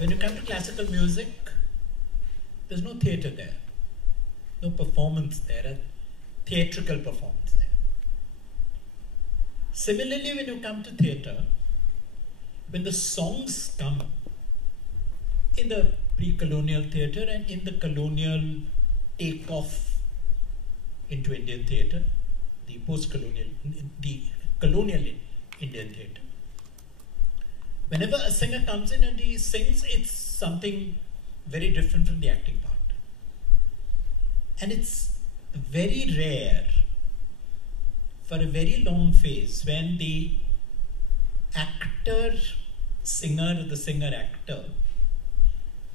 When you come to classical music, there's no theatre there, no performance there, a theatrical performance there. Similarly, when you come to theatre, when the songs come in the pre-colonial theatre and in the colonial takeoff into Indian theatre, the post-colonial, the colonial Indian theatre, whenever a singer comes in and he sings, it's something very different from the acting part. And it's very rare for a very long phase when the actor-singer or the singer-actor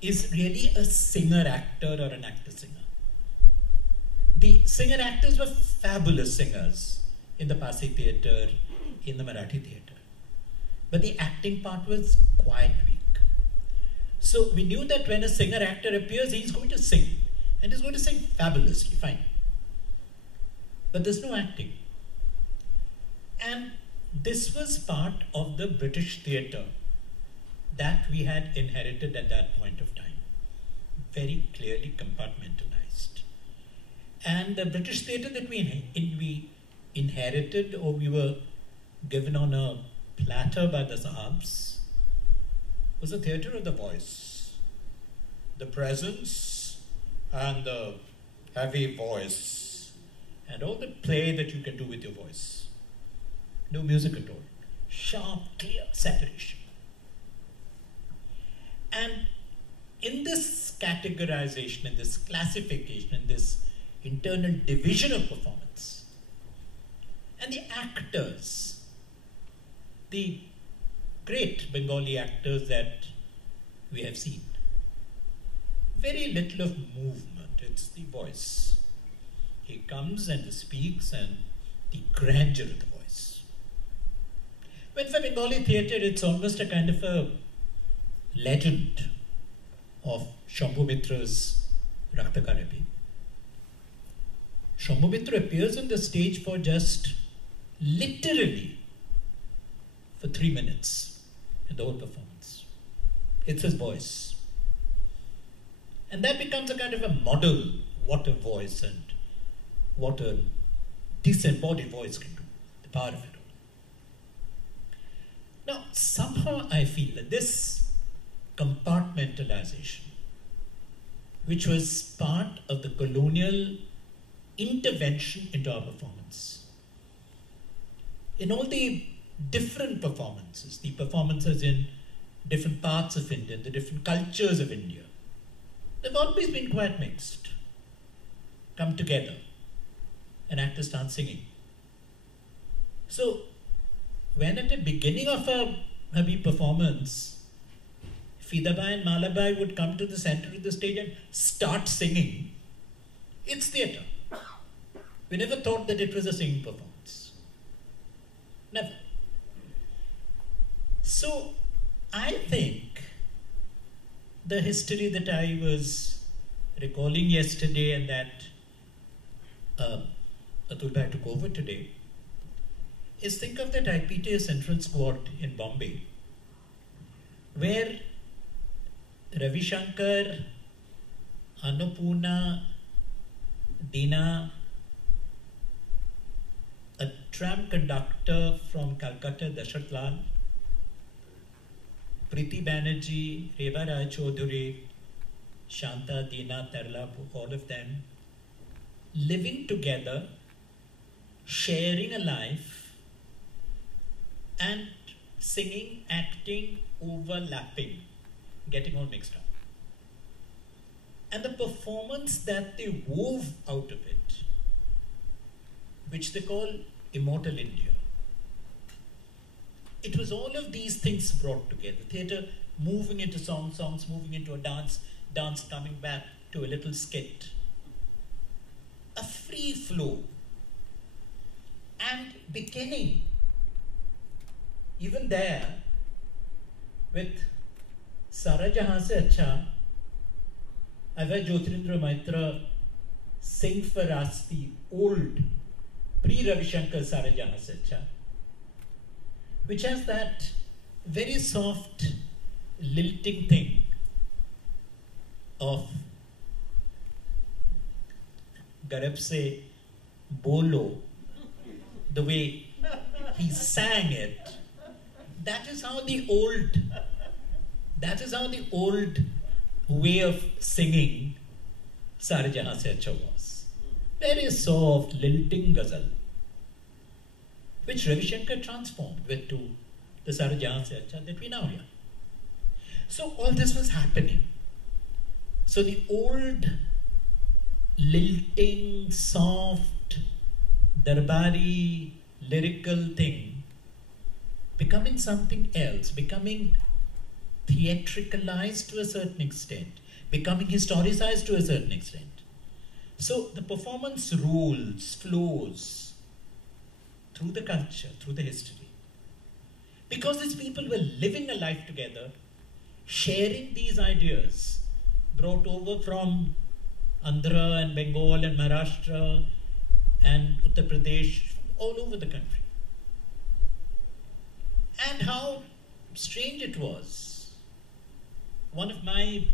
is really a singer-actor or an actor-singer. The singer-actors were fabulous singers in the Parsi theatre, in the Marathi theatre. But the acting part was quite weak. So we knew that when a singer-actor appears, he's going to sing. And he's going to sing fabulously, fine. But there's no acting. And this was part of the British theatre that we had inherited at that point of time. Very clearly compartmentalized. And the British theatre that we inherited, or we were given on a platter by the Sahabs, was a theatre of the voice. The presence and the heavy voice and all the play that you can do with your voice. No music at all. Sharp, clear separation. And in this categorization, in this classification, in this internal division of performance, and the actors, the great Bengali actors that we have seen, very little of movement, it's the voice. He comes and speaks and the grandeur of the voice. When for Bengali theatre, it's almost a kind of a legend of Shambhu Mitra's Raktakarabi. Shambhu Mitra appears on the stage for just literally for 3 minutes in the whole performance. It's his voice. And that becomes a kind of a model, what a voice and what a disembodied voice can do, the power of it all. Now, somehow I feel that this compartmentalization, which was part of the colonial intervention into our performance, in all the different performances, the performances in different parts of India, the different cultures of India, they've always been quite mixed. Come together, and actors start singing. So, when at the beginning of a Habib performance, Fidabai and Malabai would come to the center of the stage and start singing, it's theatre. We never thought that it was a singing performance. Never. So, I think the history that I was recalling yesterday and that Atul Bhai took over today is, think of that IPTA Central Squad in Bombay, where Ravi Shankar, Annapurna, Dina, a tram conductor from Kolkata, Dasharat Lal, Priti Banerjee, Reba Rai Chaudhuri, Shanta, Dina, Tarla, all of them, living together, sharing a life, and singing, acting, overlapping, getting all mixed up. And the performance that they wove out of it, which they call Immortal India, it was all of these things brought together. Theatre moving into song, songs moving into a dance, dance coming back to a little skit. A free flow. And beginning, even there, with Sara Jahan Se Acha, I've heard Jyotirindra Maitra sing for us the old pre-Ravi Shankar Sara Jahan Se Acha, which has that very soft lilting thing of Garab Se Bolo, the way he sang it, that is how the old way of singing Sare Jahan Se Acha was. Very soft, lilting ghazal, which Ravi Shankar transformed to the Sare Jahan Se Acha that we now hear. So all this was happening. So the old lilting, soft, darbari, lyrical thing becoming something else, becoming theatricalized to a certain extent, becoming historicized to a certain extent. So the performance rules, flows through the culture, through the history. Because these people were living a life together, sharing these ideas, brought over from Andhra and Bengal and Maharashtra and Uttar Pradesh, all over the country. And how strange it was. One of my,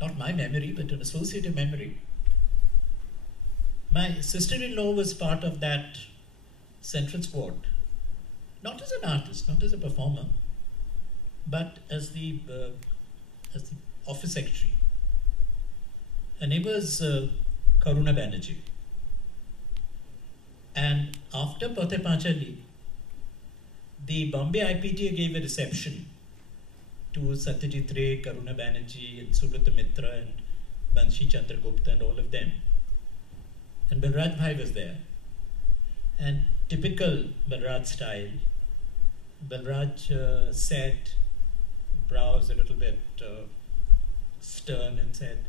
not my memory, but an associative memory, my sister-in-law was part of that central squad, not as an artist, not as a performer, but as the office secretary. Her name was Karuna Banerjee. And after Pathe Panchali, the Bombay IPTA gave a reception to Satyajit Ray, Karuna Banerjee, and Subrata Mitra, and Banshi Chandragupta, and all of them. And Balraj Bhai was there. And typical Balraj style, Balraj said, brows a little bit stern, and said,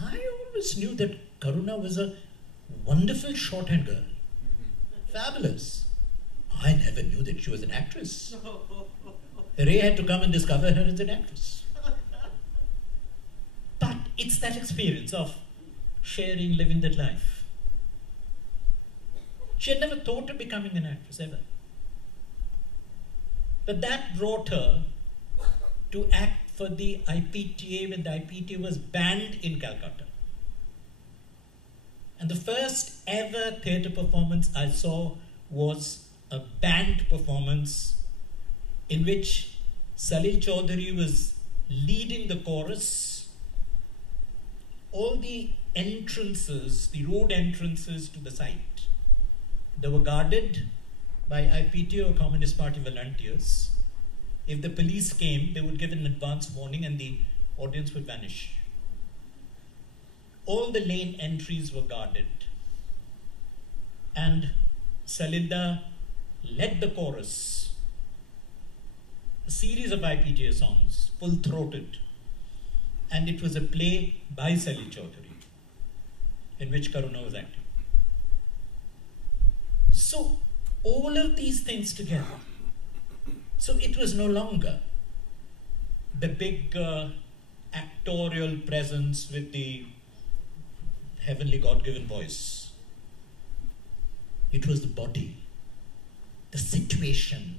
I always knew that Karuna was a wonderful shorthand girl. Fabulous. I never knew that she was an actress. Ray had to come and discover her as an actress. But it's that experience of sharing, living that life. She had never thought of becoming an actress, ever. But that brought her to act for the IPTA when the IPTA was banned in Calcutta. And the first ever theatre performance I saw was a band performance in which Salil Chaudhary was leading the chorus. All the entrances, the road entrances to the site, they were guarded by IPTA or Communist Party volunteers. If the police came, they would give an advance warning and the audience would vanish. All the lane entries were guarded. And Salilda led the chorus, a series of IPTA songs, full-throated. And it was a play by Salil Chaudhary, in which Karuna was acting. So, all of these things together. So it was no longer the big actorial presence with the heavenly God-given voice. It was the body, the situation,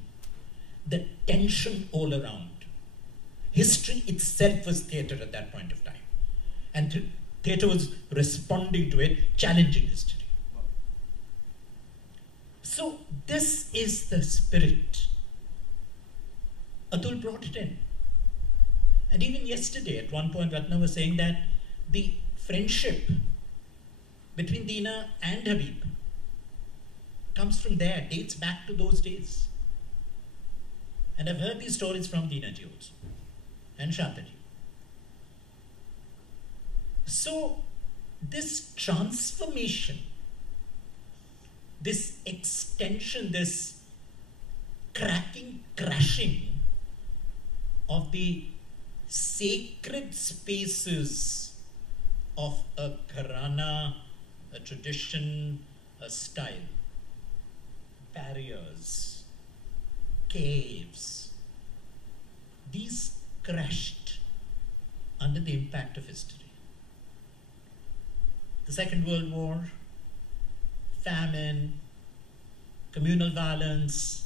the tension all around. History itself was theatre at that point of time. And theatre was responding to it, challenging history. So this is the spirit. Atul brought it in. And even yesterday, at one point, Ratna was saying that the friendship between Deena and Habib comes from there, dates back to those days. And I've heard these stories from Deena ji also, and Shantaji. So, this transformation, this extension, this crashing of the sacred spaces of a gharana, a tradition, a style, barriers, caves, these crashed under the impact of history. The Second World War, famine, communal violence,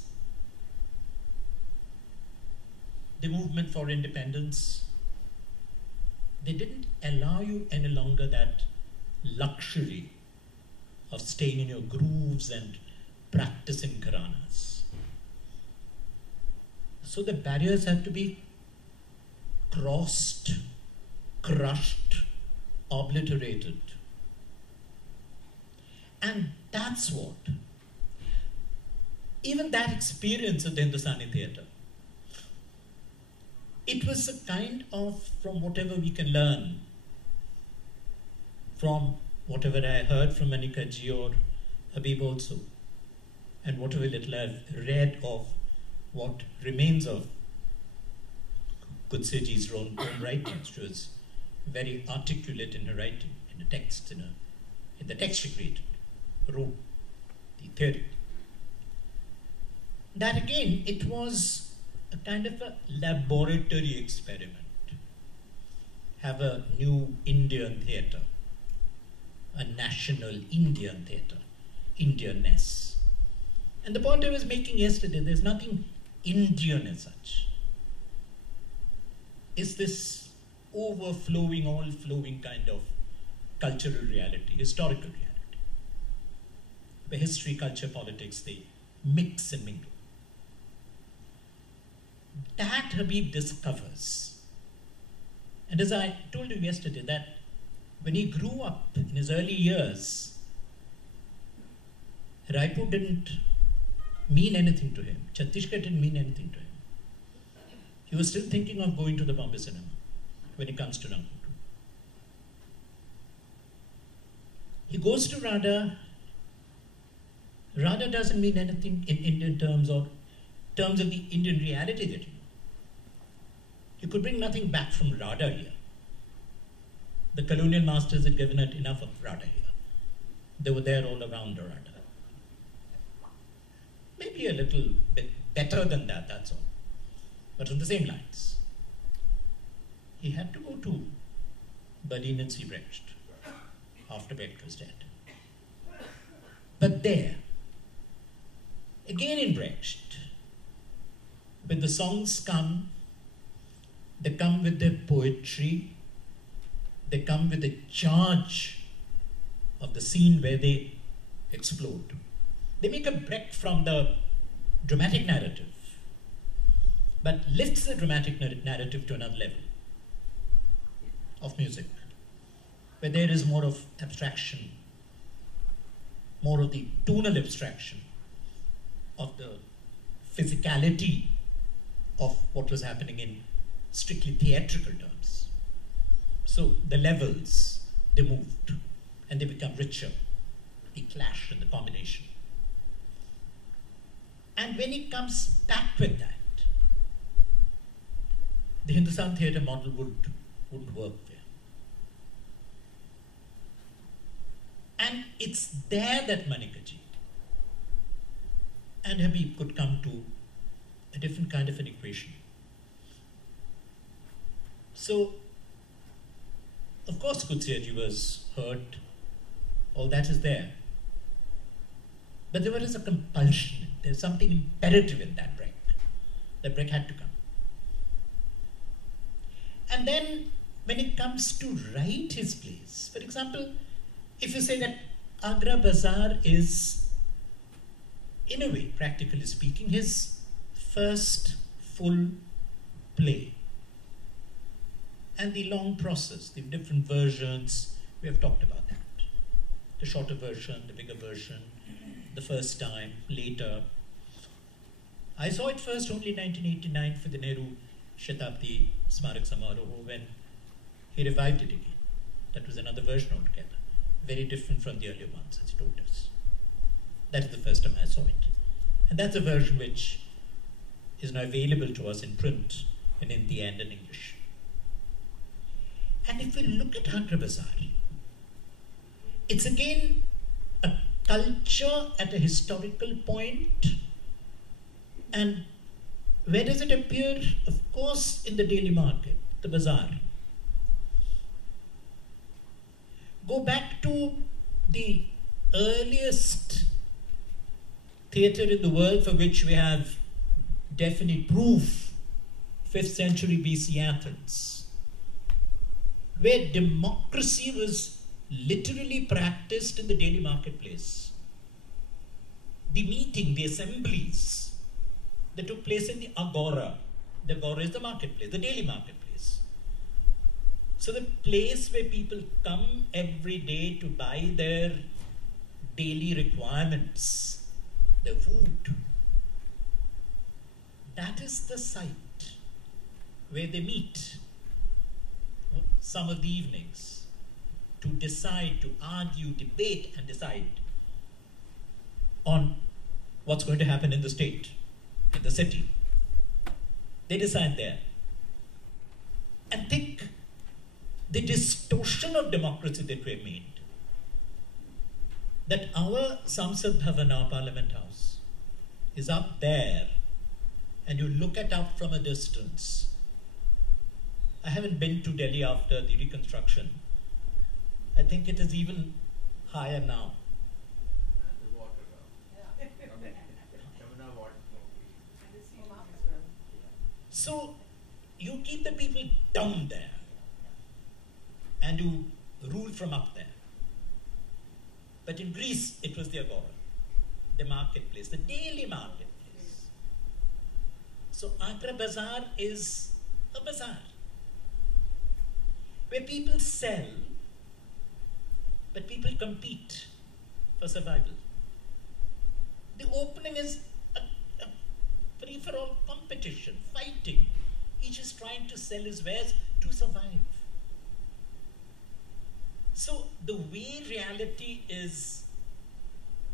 the movement for independence, they didn't allow you any longer that luxury of staying in your grooves and practicing gharanas. So the barriers had to be crossed, crushed, obliterated. And that's what, even that experience of the Hindustani theatre, it was a kind of, from whatever we can learn, from whatever I heard from Manika ji or Habib also, and whatever little I've read of what remains of Kudse ji's own writing. She was very articulate in her writing, in the text, in the text she created, wrote the theory. That again, it was a kind of a laboratory experiment. Have a new Indian theatre, a national Indian theatre, Indianness. And the point I was making yesterday, there's nothing Indian as such. It's this overflowing, all-flowing kind of cultural reality, historical reality, where history, culture, politics, they mix and mingle. That Habib discovers. And as I told you yesterday, that when he grew up in his early years, Raipur didn't mean anything to him. Chhattisgarh didn't mean anything to him. He was still thinking of going to the Bombay cinema when he comes to Rangpur. He goes to Radha. Radha doesn't mean anything in Indian terms or terms of the Indian reality that you know. You could bring nothing back from Radha here. The colonial masters had given it enough of Radha here. They were there all around the Radha. Maybe a little bit better than that, that's all. But on the same lines. He had to go to Berlin and see Brecht after Brecht was dead. But there, again in Brecht, when the songs come, they come with their poetry, they come with the charge of the scene where they explode. They make a break from the dramatic narrative, but lifts the dramatic narrative to another level of music, where there is more of abstraction, more of the tonal abstraction, of the physicality of what was happening in strictly theatrical terms. So the levels, they moved, and they become richer, the clash and the combination. And when he comes back with that, the Hindustan theatre model wouldn't work there. And it's there that Manika ji and Habib could come to a different kind of an equation. So, of course, Kudse ji was hurt, all that is there. But there was a compulsion, there's something imperative in that break. That break had to come. And then, when it comes to write his plays, for example, if you say that Agra Bazaar is, in a way, practically speaking, his first full play. And the long process, the different versions, we have talked about that. The shorter version, the bigger version, the first time, later. I saw it first only in 1989 for the Nehru Shatabdi Smarak Samaroh when he revived it again. That was another version altogether. Very different from the earlier ones, as he told us. That is the first time I saw it. And that's a version which is now available to us in print and in the end in English. And if we look at Agra Bazaar, it's again a culture at a historical point. And where does it appear? Of course, in the daily market, the bazaar. Go back to the earliest theatre in the world for which we have definite proof, 5th century BC Athens. where democracy was literally practiced in the daily marketplace. The meeting, the assemblies that took place in the agora. The agora is the marketplace, the daily marketplace. So the place where people come every day to buy their daily requirements, their food. That is the site where they meet some of the evenings to decide, to argue, debate and decide on what's going to happen in the state, in the city. They decide there. And think the distortion of democracy that we made. That our Samsad Bhavan, our Parliament House, is up there, and you look it up from a distance. I haven't been to Delhi after the reconstruction. I think it is even higher now. And the water. So you keep the people down there, and you rule from up there. But in Greece, it was the agora, the marketplace, the daily marketplace. So Agra Bazaar is a bazaar where people sell, but people compete for survival. The opening is a free-for-all competition, fighting. Each is trying to sell his wares to survive. So the way reality is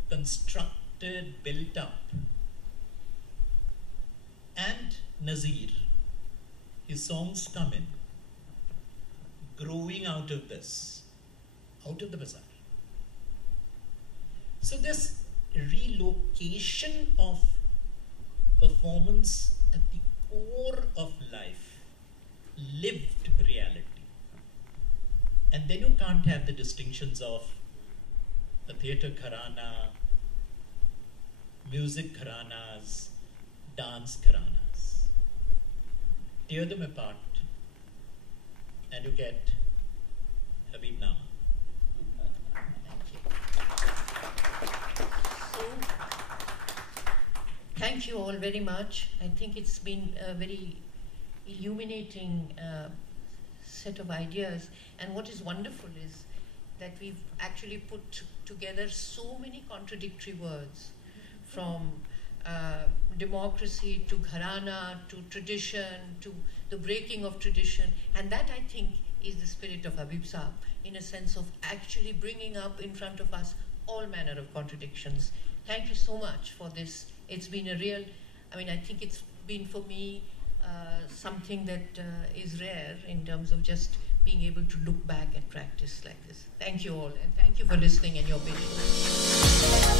constructed, built up, and Nazir, his songs come in, growing out of this, out of the bazaar. So this relocation of performance at the core of life, lived reality. And then you can't have the distinctions of the theatre gharana, music gharanas, dance gharanas. Tear them apart and you get Habib Nama. Thank you all very much. I think it's been a very illuminating set of ideas. And what is wonderful is that we've actually put together so many contradictory words, from democracy to gharana to tradition to the breaking of tradition. And that, I think, is the spirit of Habib Saab, in a sense of actually bringing up in front of us all manner of contradictions. Thank you so much for this. It's been a real, I think it's been for me something that is rare in terms of just being able to look back at practice like this. Thank you all, and thank you for listening and your patience.